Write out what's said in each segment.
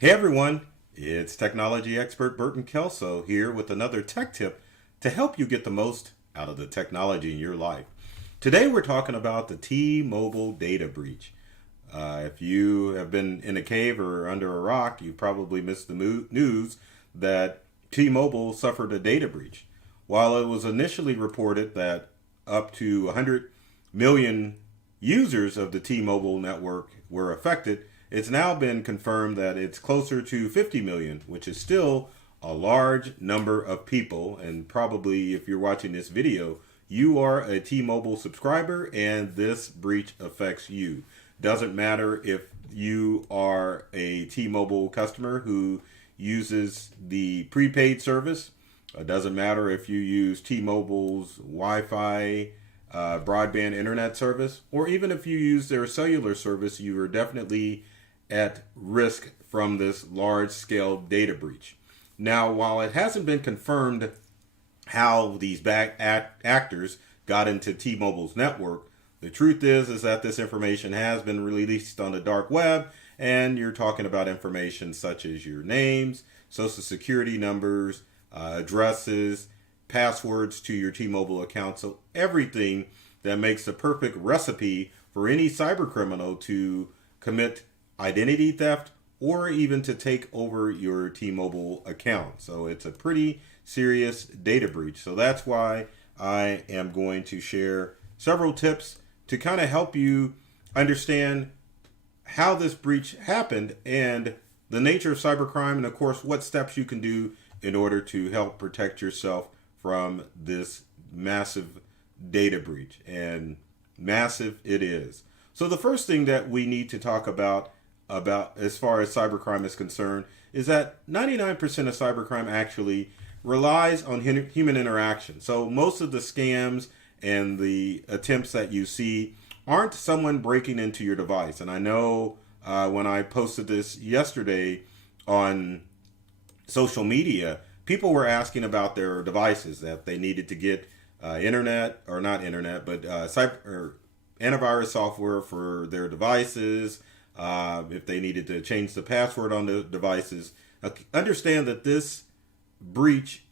Hey everyone, it's technology expert Burton Kelso here with another tech tip to help you get the most out of the technology in your life. Today we're talking about the T-Mobile data breach. If you have been in a cave or under a rock, you probably missed the news that T-Mobile suffered a data breach. While it was initially reported that up to 100 million users of the T-Mobile network were affected, it's now been confirmed that it's closer to 50 million, which is still a large number of people. And probably if you're watching this video, you are a T-Mobile subscriber and this breach affects you. Doesn't matter if you are a T-Mobile customer who uses the prepaid service. It doesn't matter if you use T-Mobile's Wi-Fi broadband internet service, or even if you use their cellular service, you are definitely at risk from this large-scale data breach. Now, while it hasn't been confirmed how these actors got into T-Mobile's network, the truth is that this information has been released on the dark web, and you're talking about information such as your names, social security numbers, addresses, passwords to your T-Mobile account. So everything that makes the perfect recipe for any cyber criminal to commit identity theft or even to take over your T-Mobile account. So it's a pretty serious data breach. So that's why I am going to share several tips to kind of help you understand how this breach happened and the nature of cybercrime, and of course what steps you can do in order to help protect yourself from this massive data breach. And massive it is. So the first thing that we need to talk about as far as cybercrime is concerned is that 99% of cybercrime actually relies on human interaction. So most of the scams and the attempts that you see aren't someone breaking into your device. And I know when I posted this yesterday on social media, people were asking about their devices, that they needed to get antivirus software for their devices, if they needed to change the password on the devices. Understand that this breach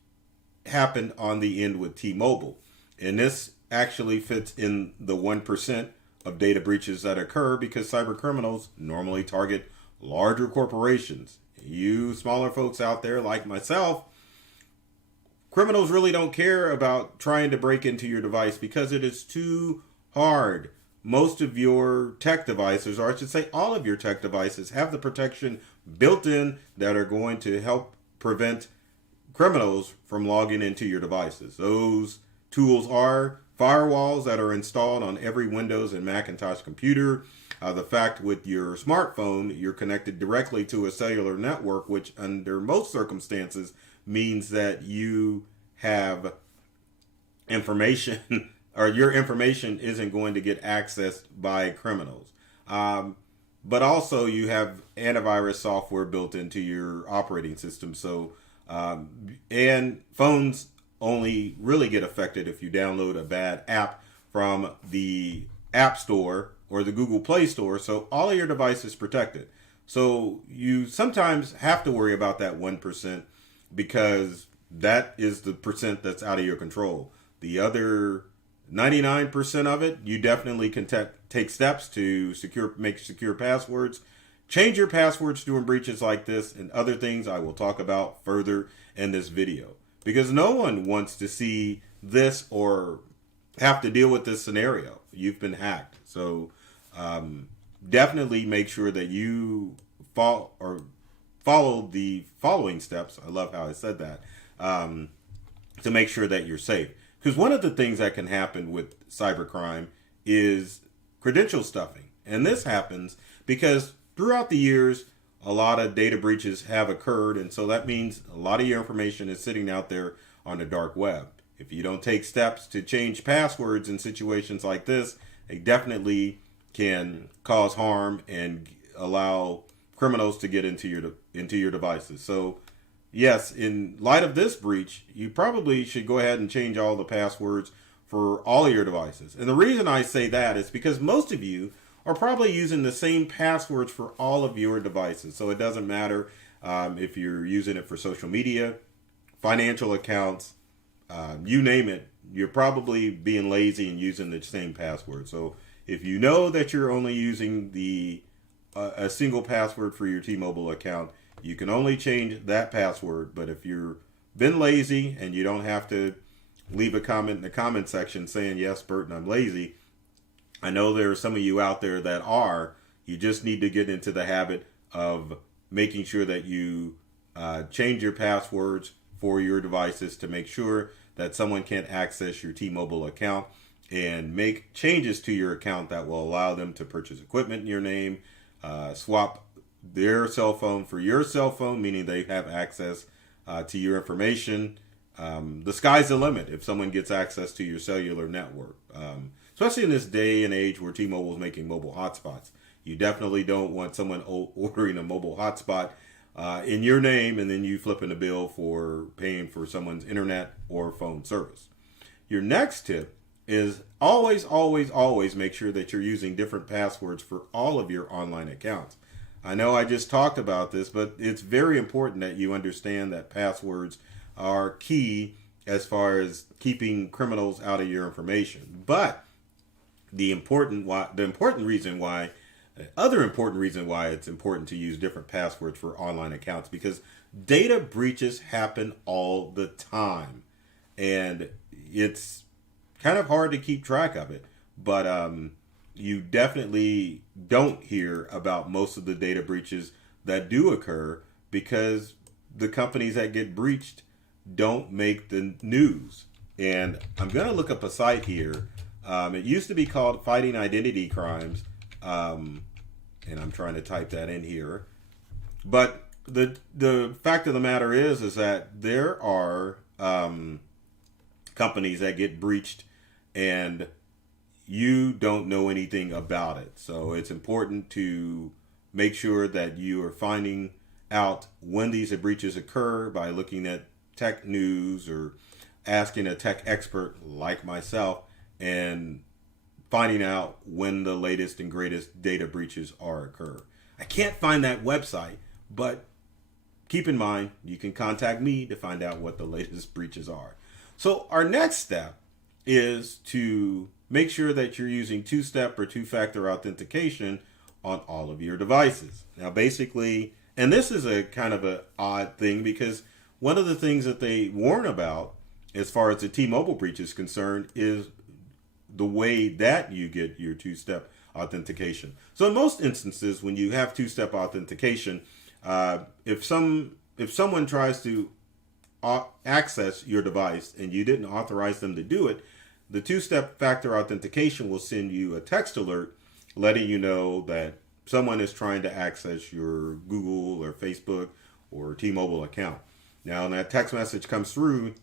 happened on the end with T-Mobile, and this actually fits in the 1% of data breaches that occur because cyber criminals normally target larger corporations. You smaller folks out there like myself, criminals really don't care about trying to break into your device because it is too hard. Most of your tech devices, or I should say all of your tech devices, have the protection built in that are going to help prevent criminals from logging into your devices. Those tools are firewalls that are installed on every Windows and Macintosh computer. The fact with your smartphone, you're connected directly to a cellular network, which under most circumstances means that you have information or your information isn't going to get accessed by criminals. But also you have antivirus software built into your operating system. So, and phones only really get affected if you download a bad app from the App Store or the Google Play Store. So all of your devices protected. So you sometimes have to worry about that 1% because that is the percent that's out of your control. The other 99% of it, you definitely can take steps to make secure passwords. Change your passwords during breaches like this and other things I will talk about further in this video. Because no one wants to see this or have to deal with this scenario. You've been hacked. So definitely make sure that you follow the following steps. I love how I said that. To make sure that you're safe. Because one of the things that can happen with cybercrime is credential stuffing. And this happens because throughout the years, a lot of data breaches have occurred. And so that means a lot of your information is sitting out there on the dark web. If you don't take steps to change passwords in situations like this, it definitely can cause harm and allow criminals to get into your devices. So yes, in light of this breach, you probably should go ahead and change all the passwords for all of your devices. And the reason I say that is because most of you are probably using the same passwords for all of your devices. So it doesn't matter if you're using it for social media, financial accounts, you name it, you're probably being lazy and using the same password. So if you know that you're only using a single password for your T-Mobile account, you can only change that password. But if you're been lazy and you don't have to leave a comment in the comment section saying, yes, Burton, I'm lazy. I know there are some of you out there that are. You just need to get into the habit of making sure that you change your passwords for your devices to make sure that someone can't access your T-Mobile account, and make changes to your account that will allow them to purchase equipment in your name, swap their cell phone for your cell phone, meaning they have access to your information. The sky's the limit if someone gets access to your cellular network, especially in this day and age where T-Mobile is making mobile hotspots. You definitely don't want someone ordering a mobile hotspot in your name and then you flipping a bill for paying for someone's internet or phone service. Your next tip is always, always, always make sure that you're using different passwords for all of your online accounts. I know I just talked about this, but it's very important that you understand that passwords are key as far as keeping criminals out of your information. But the other important reason why it's important to use different passwords for online accounts, because data breaches happen all the time, and it's kind of hard to keep track of it. But you definitely don't hear about most of the data breaches that do occur because the companies that get breached don't make the news. And I'm going to look up a site here. It used to be called Fighting Identity Crimes. And I'm trying to type that in here. But the fact of the matter is that there are companies that get breached and you don't know anything about it. So it's important to make sure that you are finding out when these breaches occur by looking at tech news or asking a tech expert like myself and finding out when the latest and greatest data breaches occur. I can't find that website, but keep in mind, you can contact me to find out what the latest breaches are. So our next step is to make sure that you're using two-step or two-factor authentication on all of your devices. Now, basically, and this is a kind of an odd thing because one of the things that they warn about as far as the T-Mobile breach is concerned is the way that you get your two-step authentication. So in most instances, when you have two-step authentication, if someone tries to access your device and you didn't authorize them to do it, the two-step factor authentication will send you a text alert letting you know that someone is trying to access your Google or Facebook or T-Mobile account. Now, when that text message comes through,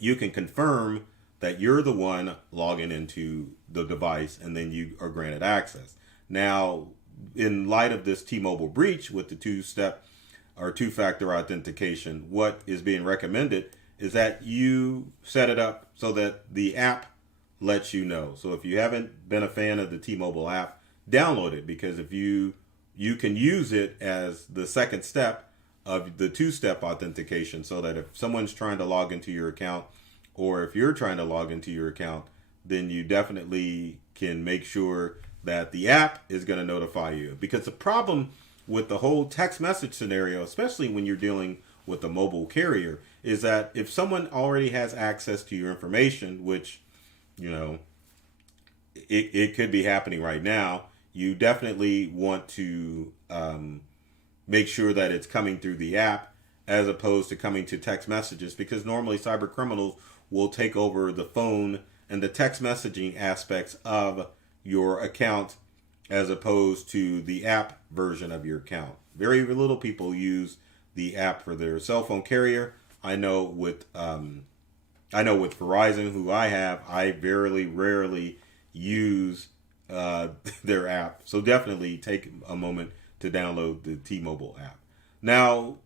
you can confirm that you're the one logging into the device, and then you are granted access. Now, in light of this T-Mobile breach with the two-step or two-factor authentication, what is being recommended is that you set it up so that the app lets you know. So if you haven't been a fan of the T-Mobile app, download it, because if you can use it as the second step of the two-step authentication, so that if someone's trying to log into your account, or if you're trying to log into your account, then you definitely can make sure that the app is going to notify you. Because the problem with the whole text message scenario, especially when you're dealing with a mobile carrier, is that if someone already has access to your information, which, you know, it could be happening right now, you definitely want to make sure that it's coming through the app as opposed to coming to text messages, because normally cyber criminals will take over the phone and the text messaging aspects of your account as opposed to the app version of your account. Very little people use the app for their cell phone carrier. I know with Verizon, who I have, I very rarely use their app. So definitely take a moment to download the T-Mobile app. Now,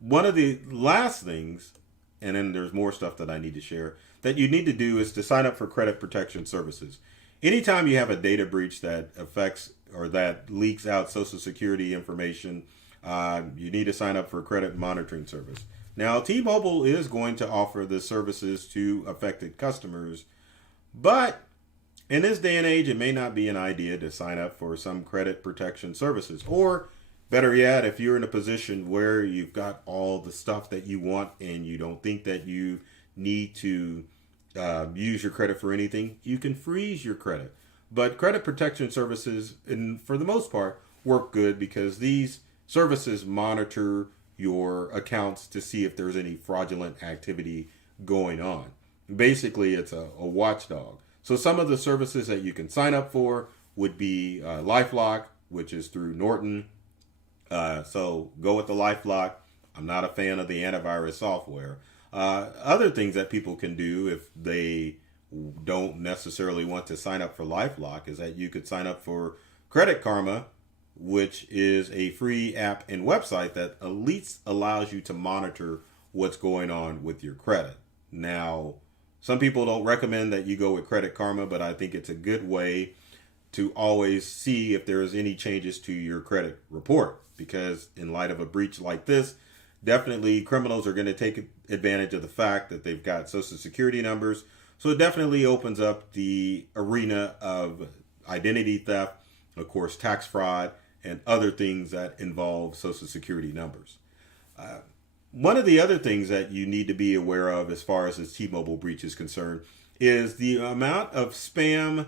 one of the last things, and then there's more stuff that I need to share, that you need to do is to sign up for credit protection services. anytime you have a data breach that affects or that leaks out Social Security information, you need to sign up for a credit monitoring service. Now, T-Mobile is going to offer the services to affected customers, but in this day and age, it may not be an idea to sign up for some credit protection services. Or better yet, if you're in a position where you've got all the stuff that you want and you don't think that you need to use your credit for anything, you can freeze your credit. But credit protection services, for the most part, work good because these services monitor your accounts to see if there's any fraudulent activity going on. Basically, it's a watchdog. So some of the services that you can sign up for would be LifeLock, which is through Norton. So go with the LifeLock. I'm not a fan of the antivirus software. Other things that people can do if they don't necessarily want to sign up for LifeLock is that you could sign up for Credit Karma, which is a free app and website that at least allows you to monitor what's going on with your credit. Now, some people don't recommend that you go with Credit Karma, but I think it's a good way to always see if there is any changes to your credit report. Because in light of a breach like this, definitely criminals are going to take advantage of the fact that they've got Social Security numbers. So it definitely opens up the arena of identity theft, of course, tax fraud, and other things that involve Social Security numbers. One of the other things that you need to be aware of as far as this T-Mobile breach is concerned is the amount of spam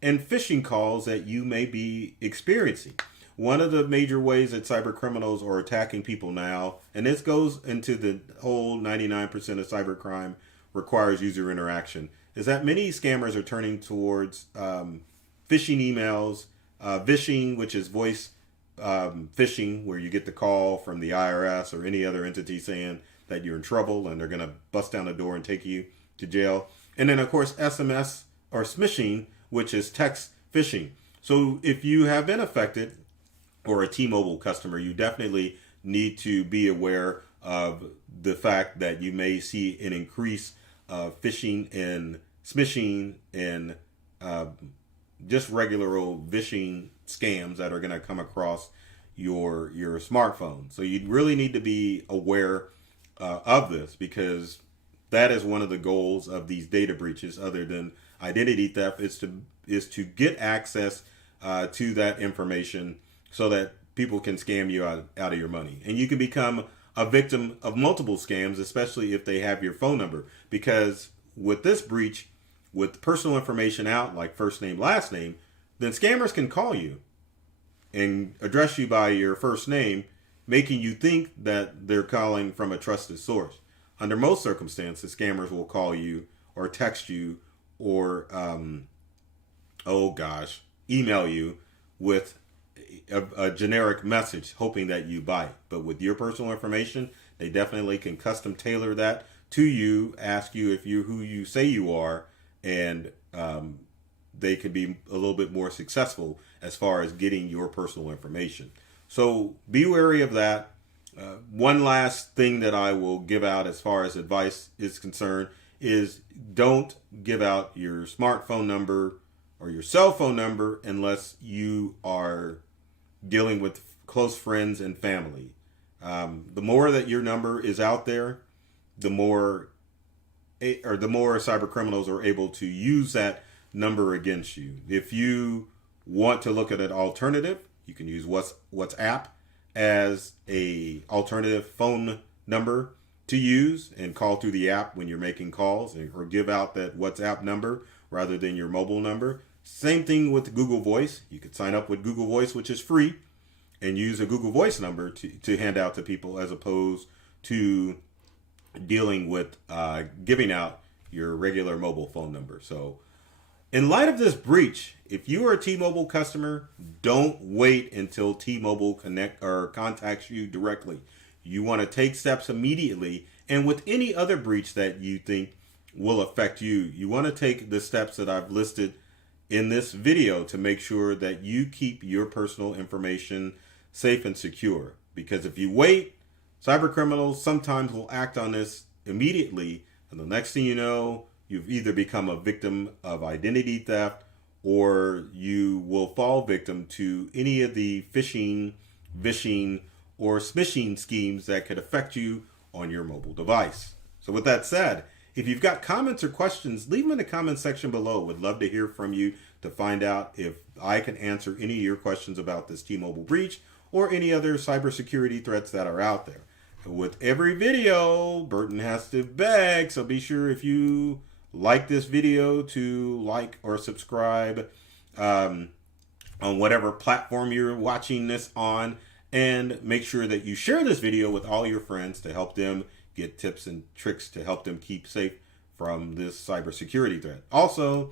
and phishing calls that you may be experiencing. One of the major ways that cyber criminals are attacking people now, and this goes into the whole 99% of cybercrime requires user interaction, is that many scammers are turning towards phishing emails, vishing, which is voice phishing, where you get the call from the IRS or any other entity saying that you're in trouble and they're going to bust down the door and take you to jail. And then, of course, SMS or smishing, which is text phishing. So if you have been affected or a T-Mobile customer, you definitely need to be aware of the fact that you may see an increase of phishing and smishing and just regular old vishing scams that are going to come across your smartphone. So you really need to be aware of this, because that is one of the goals of these data breaches, other than identity theft, is to get access to that information so that people can scam you out of your money. And you can become a victim of multiple scams, especially if they have your phone number. Because with this breach, with personal information out, like first name, last name, then scammers can call you and address you by your first name, making you think that they're calling from a trusted source. Under most circumstances, scammers will call you or text you or, email you with a generic message, hoping that you buy it. But with your personal information, they definitely can custom tailor that to you, ask you if you're who you say you are, and they can be a little bit more successful as far as getting your personal information. So be wary of that. One last thing that I will give out as far as advice is concerned is don't give out your smartphone number or your cell phone number unless you are dealing with close friends and family. The more that your number is out there, the more cyber criminals are able to use that number against you. If you want to look at an alternative, you can use WhatsApp as a alternative phone number to use and call through the app when you're making calls, or give out that WhatsApp number rather than your mobile number. Same thing with Google Voice. You could sign up with Google Voice, which is free, and use a Google Voice number to hand out to people, as opposed to dealing with giving out your regular mobile phone number. So in light of this breach, if you are a T-Mobile customer, don't wait until T-Mobile contacts you directly. You want to take steps immediately. And with any other breach that you think will affect you, you want to take the steps that I've listed in this video to make sure that you keep your personal information safe and secure. Because if you wait, cyber criminals sometimes will act on this immediately, and the next thing you know, you've either become a victim of identity theft or you will fall victim to any of the phishing, vishing, or smishing schemes that could affect you on your mobile device. So with that said, if you've got comments or questions, leave them in the comment section below. Would love to hear from you to find out if I can answer any of your questions about this T-Mobile breach or any other cybersecurity threats that are out there. With every video, Burton has to beg, so be sure if you like this video to like or subscribe on whatever platform you're watching this on, and make sure that you share this video with all your friends to help them get tips and tricks to help them keep safe from this cybersecurity threat. Also,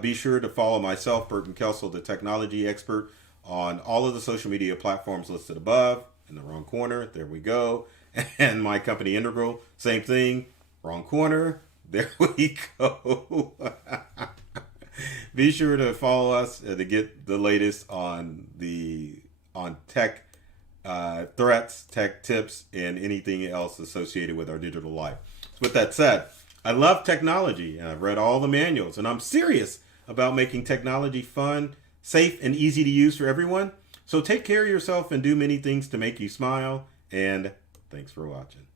be sure to follow myself, Burton Kelso, the technology expert, on all of the social media platforms listed above. In the wrong corner, there we go. And my company Integral, same thing, wrong corner, there we go. Be sure to follow us to get the latest on tech threats, tech tips, and anything else associated with our digital life. So with that said, I love technology, and I've read all the manuals, and I'm serious about making technology fun, safe, and easy to use for everyone. So take care of yourself and do many things to make you smile, and thanks for watching.